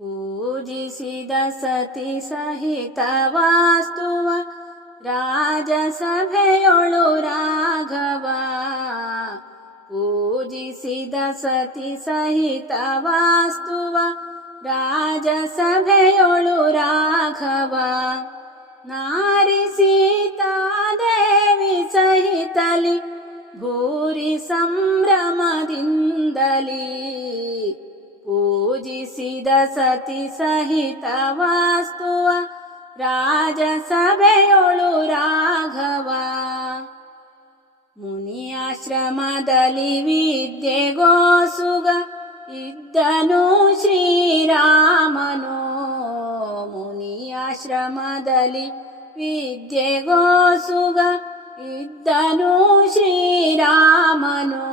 ऊजिषदसति सहित वास्तु वा राघव। राघवा ऊजिषि दसति सहित वास्तु वा राजसभयो राघव। नारी सीतादेवी सहितलि भूरिसंभ्रमदिन्दली ಪೂಜಿಸಿದ ಸತಿ ಸಹಿತ ವಾಸ್ತುವ ರಾಜಸಭೆಯೊಳು ರಾಘವ ಮುನಿಯಾಶ್ರಮದಲ್ಲಿ ವಿದ್ಯೆಗೋಸುಗ ಇದ್ದನು ಶ್ರೀರಾಮನು ಮುನಿಯಾಶ್ರಮದಲ್ಲಿ ವಿದ್ಯೆಗೋಸುಗ ಇದ್ದನು ಶ್ರೀರಾಮನು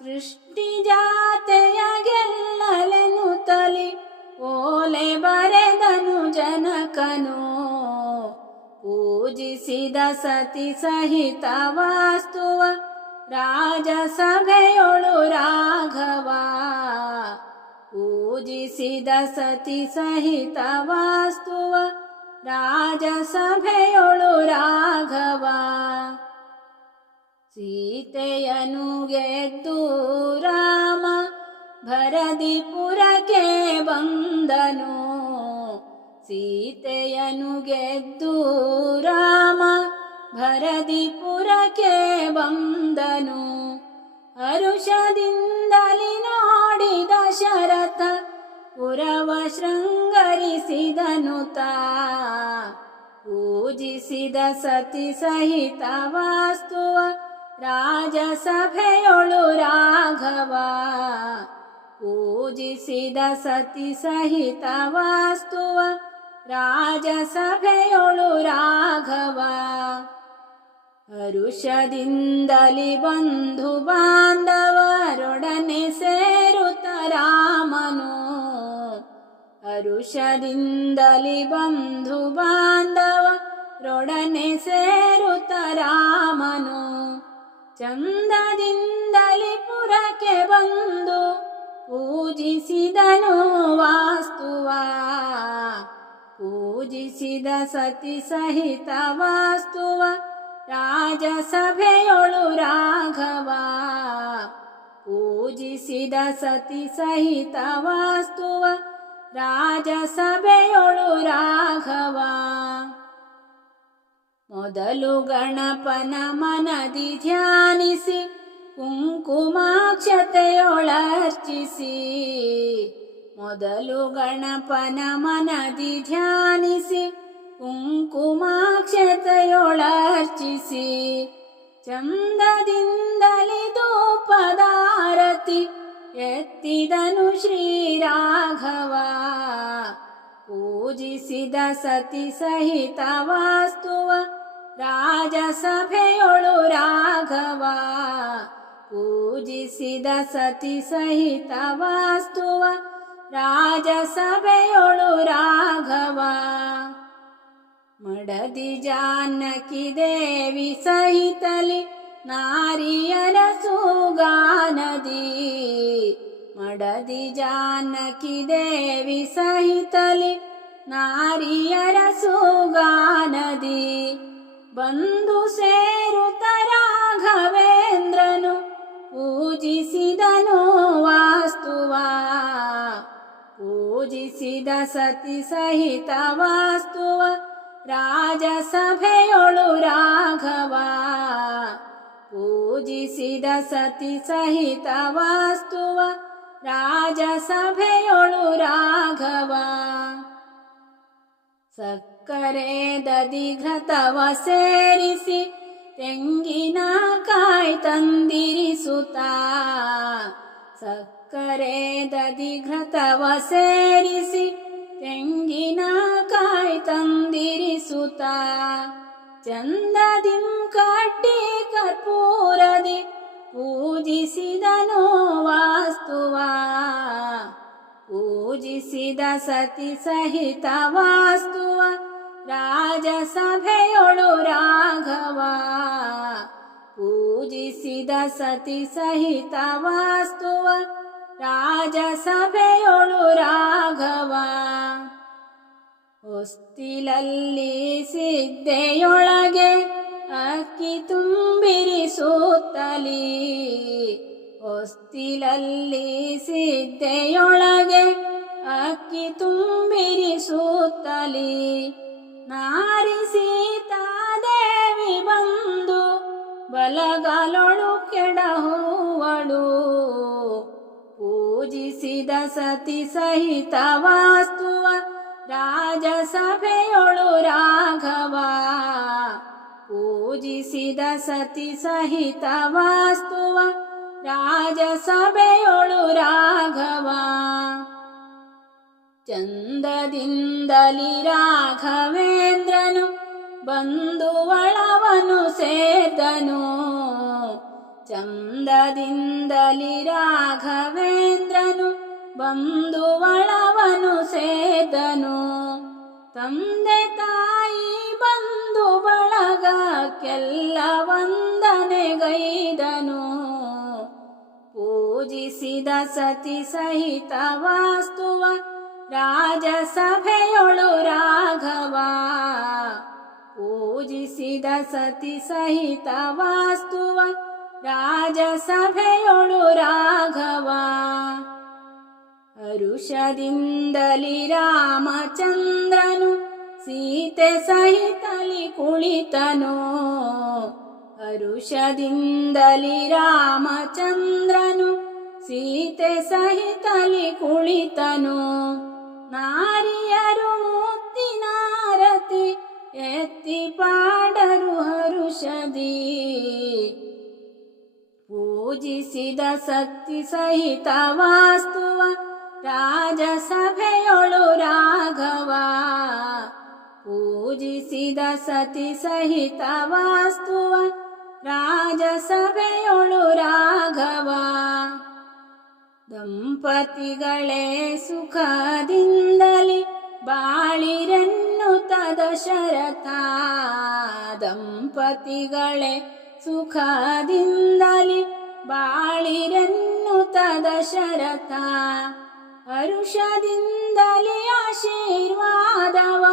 ಸೃಷ್ಟಿ ಜಾತೆಯ ಗೆಲ್ಲಲೆನು ತಲಿ ಓಲೆ ಬರೆದನು ಜನಕನು ಪೂಜಿಸಿದ ಸತಿ ಸಹಿತ ವಾಸ್ತುವ ರಾಜಸಭೆಯೊಳು ರಾಘವ ಪೂಜಿಸಿದ ಸತಿ ಸಹಿತ ವಾಸ್ತುವ ರಾಜಸಭೆಯೊಳು ಸೀತೆಯನು ಗೆದ್ದು ರಾಮ ಭರದಿಪುರಕ್ಕೆ ಬಂದನು ಸೀತೆಯನು ಗೆದ್ದು ರಾಮ ಭರದಿಪುರಕ್ಕೆ ಬಂದನು ಹರುಷದಿಂದಲಿ ನೋಡಿದ ಶರಥ ಪುರವ ಶೃಂಗರಿಸಿದನು ತಾ ಪೂಜಿಸಿದ ಸತಿ ಸಹಿತ ವಾಸ್ತುವ ರಾಜಸಭೆಯೊಳು ರಾಘವ ಪೂಜಿಸಿದ ಸತಿ ಸಹಿತ ವಾಸ್ತುವ ರಾಜಸಭೆಯೊಳು ರಾಘವ ಹರುಷದಿಂದಲಿ ಬಂಧು ಬಾಂಧವರೊಡನೆ ಸೇರುತ್ತ ರಾಮನು ಹರುಷದಿಂದಲಿ ಬಂಧು ಬಾಂಧವರೊಡನೆ ಸೇರುತ್ತ ರಾಮನು ಚಂದದಿಂದಲಿ ಪುರಕ್ಕೆ ಬಂದು ಪೂಜಿಸಿದನು ವಾಸ್ತುವ. ಪೂಜಿಸಿದ ಸತಿ ಸಹಿತ ವಾಸ್ತುವ. ರಾಜಸಭೆಯೊಳು ರಾಘವ. ಪೂಜಿಸಿದ ಸತಿ ಸಹಿತ ವಾಸ್ತುವ. ರಾಜಸಭೆಯೊಳು ರಾಘವ. ಮೊದಲು ಗಣಪನ ಮನದಿ ಧ್ಯಾನಿಸಿ ಕುಂಕುಮಾಕ್ಷತೆಯೊಳರ್ಚಿಸಿ ಮೊದಲು ಗಣಪನ ಮನದಿ ಧ್ಯಾನಿಸಿ ಕುಂಕುಮಾಕ್ಷತೆಯೊಳರ್ಚಿಸಿ ಚಂದದಿಂದಲಿ ಧೂಪದಾರತಿ ಎತ್ತಿದನು ಶ್ರೀರಾಘವ ಪೂಜಿಸಿದ ಸತಿ ಸಹಿತ ವಾಸ್ತುವ ರಾಜಸಭೆಯೊಳು ರಾಘವ ಪೂಜಿಸಿದ ಸತಿ ಸಹಿತ ವಾಸ್ತುವ ರಾಜಸಭೆಯೊಳು ರಾಘವ ಮಡದಿ ಜಾನಕಿ ದೇವಿ ಸಹಿತಲಿ ನಾರಿಯರ ಸುಗಾನದಿ ಮಡದಿ ಜಾನಕಿ ದೇವಿ ಸಹಿತಲಿ ನಾರಿಯರ ಸುಗಾನದಿ ಬಂದು ಸೇರುತ್ತ ರಾಘವೇಂದ್ರನು ಪೂಜಿಸಿದನು ವಾಸ್ತುವ ಪೂಜಿಸಿದ ಸತಿ ಸಹಿತ ವಾಸ್ತುವ ರಾಜಸಭೆಯೊಳು ರಾಘವ ಪೂಜಿಸಿದ ಸತಿ ಸಹಿತ ವಾಸ್ತುವ ರಾಜಸಭೆಯೊಳು ರಾಘವ ಸಕ್ಕರೆ ದಧಿಘೃತವ ಸೇರಿಸಿ ತೆಂಗಿನ ಕಾಯಿ ತಂದಿರಿಸುತ್ತ. ಸಕ್ಕರೆ ದಧಿಘೃತವ ಸೇರಿಸಿ ತೆಂಗಿನ ಕಾಯಿ ತಂದಿರಿಸುತ್ತ. ಚಂದದಿಂ ಕಟ್ಟಿ ಕರ್ಪೂರದಿ ಪೂಜಿಸಿದನು ವಾಸ್ತುವ. ಪೂಜಿಸಿದ ಸತಿ ಸಹಿತ ವಾಸ್ತುವ. ರಾಜಸಭೆಯೊಳು ರಾಘವ ಪೂಜಿಸಿದ ಸತಿ ಸಹಿತ ವಾಸ್ತುವ ರಾಜಸಭೆಯೊಳು ರಾಘವ. ಹೊಸ್ತಿಲಲ್ಲಿ ಸಿದ್ದೆಯೊಳಗೆ ಅಕ್ಕಿ ತುಂಬಿರಿ ಸುತ್ತಲಿ ಹೊಸ್ತಿಲಲ್ಲಿ ಸಿದ್ದೆಯೊಳಗೆ ಅಕ್ಕಿ ತುಂಬಿರಿ ಸುತ್ತಲಿ ನಾರಿ ಸೀತಾದೇವಿ ಬಂದು ಬಲಗಾಲೊಳು ಕೆಡಹುವಳು. ಪೂಜಿಸಿದ ಸತಿ ಸಹಿತ ವಾಸ್ತುವ ರಾಜಸಭೆಯೊಳು ರಾಘವ. ಪೂಜಿಸಿದ ಸತಿ ಸಹಿತ ವಾಸ್ತುವ ರಾಜಸಭೆಯೊಳು ರಾಘವ. ಚಂದದಿಂದಲಿ ರಾಘವೇಂದ್ರನು ಬಂದು ಒಳವನು ಸೇರ್ದನು. ಚಂದದಿಂದಲಿ ರಾಘವೇಂದ್ರನು ಬಂದು ಒಳವನು ಸೇದನು ತಂದೆ ತಾಯಿ ಬಂದು ಬಳಗಕ್ಕೆಲ್ಲ ವಂದನೆಗೈದನು ಪೂಜಿಸಿದ ಸತಿ ಸಹಿತ ವಾಸ್ತುವ ರಾಜಸಭೆಯೊಳು ರಾಘವ ಪೂಜಿಸಿದ ಸತಿ ಸಹಿತ ವಾಸ್ತುವ ರಾಜಸಭೆಯೊಳು ರಾಘವ. ಹರುಷದಿಂದಲಿ ರಾಮಚಂದ್ರನು ಸೀತೆ ಸಹಿತಲಿ ಕುಳಿತನು. ಅರುಷದಿಂದಲಿ ರಾಮಚಂದ್ರನು ಸೀತೆ ಸಹಿತಲಿ ಕುಳಿತನು. ನಾರಿಯರು ಮುತ್ತಿನಾರತಿ ಎತ್ತಿ ಪಾಡರು ಹರುಷದಿ ಪೂಜಿಸಿದ ಸತ್ತಿ ಸಹಿತ ವಾಸ್ತುವ ರಾಜಸಭೆಯೊಳು ರಾಘವ ಪೂಜಿಸಿದ ಸತಿ ಸಹಿತ ವಾಸ್ತುವ ರಾಜಸಭೆಯೊಳು ರಾಘವ ದಂಪತಿಗಳೇ ಸುಖದಿಂದಲಿ ಬಾಳಿರೆನ್ನುತ್ತ ದಶರಥ ದಂಪತಿಗಳೇ ಸುಖದಿಂದಲಿ ಬಾಳಿರೆನ್ನುತ್ತ ದಶರಥ ಹರುಷದಿಂದಲಿ ಆಶೀರ್ವಾದವ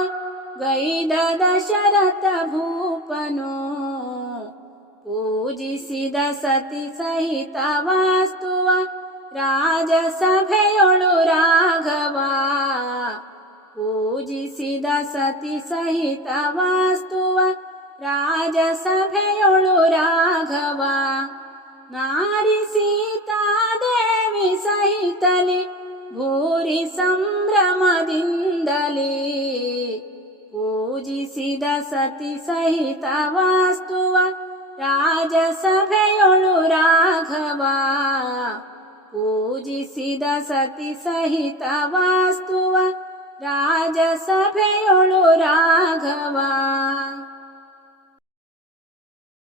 ಗೈದ ದಶರಥ ಭೂಪನು ಪೂಜಿಸಿದ ಸತಿ ಸಹಿತ ವಾಸ್ತುವ ರಾಜಸಭೆಯೊಳು ರಾಘವ ಪೂಜಿಸಿದ ಸತಿ ಸಹಿತ ವಾಸ್ತುವ ರಾಜಸಭೆಯೊಳು ರಾಘವ ನಾರಿ ಸೀತಾದೇವಿ ಸಹಿತಲಿ ಭೂರಿ ಸಂಭ್ರಮದಿಂದಲೇ ಪೂಜಿಸಿದ ಸತಿ ಸಹಿತ ವಾಸ್ತುವ ರಾಜಸಭೆಯೊಳು ಪೂಜಿಸಿದ ಸತಿ ಸಹಿತ ವಾಸ್ತುವ ರಾಜಸಭೆಯೊಳು ರಾಘವ